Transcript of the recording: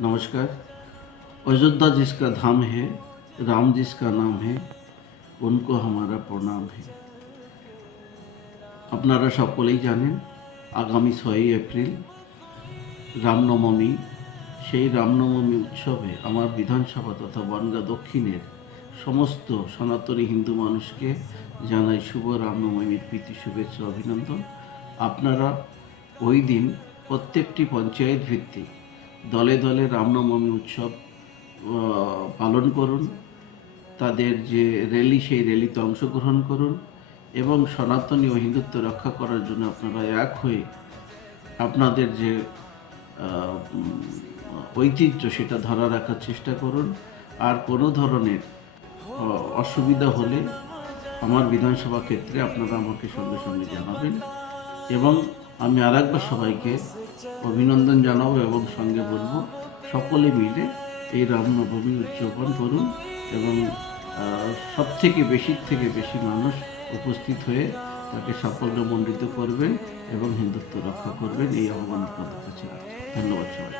नमस्कार। अयोध्या जिसका धाम है, राम जिसका नाम है, उनको हमारा प्रणाम है। আপনারা সকলেই জানেন আগামী 6ই এপ্রিল রামনবমী। সেই রামনবমী উৎসবে আমার বিধানসভা তথা বনগাঁ দক্ষিণের সমস্ত সনাতনী হিন্দু মানুষকে জানাই শুভ রামনবমীর প্রীতি শুভেচ্ছা অভিনন্দন। আপনারা ওই দিন প্রত্যেকটি পঞ্চায়েত ভিত্তিক দলে দলে রামনবমী উৎসব পালন করুন। তাদের যে র্যালি, সেই র্যালিতে অংশগ্রহণ করুন এবং সনাতনী ও হিন্দুত্ব রক্ষা করার জন্য আপনারা এক হয়ে আপনাদের যে ঐতিহ্য সেটা ধরা রাখার চেষ্টা করুন। আর কোনো ধরনের অসুবিধা হলে আমার বিধানসভা ক্ষেত্রে আপনারা আমাকে সঙ্গে সঙ্গে জানাবেন এবং আমি আরেকবার সবাইকে অভিনন্দন জানাবো এবং সঙ্গে বলবো সকলে মিলে এই রামনবমী উদযাপন করুন এবং সবথেকে বেশি মানুষ উপস্থিত হয়ে তাকে সাফল্যমণ্ডিত করবেন এবং হিন্দুত্ব রক্ষা করবেন, এই আহ্বান আপনাদের কাছে। ধন্যবাদ সবাই।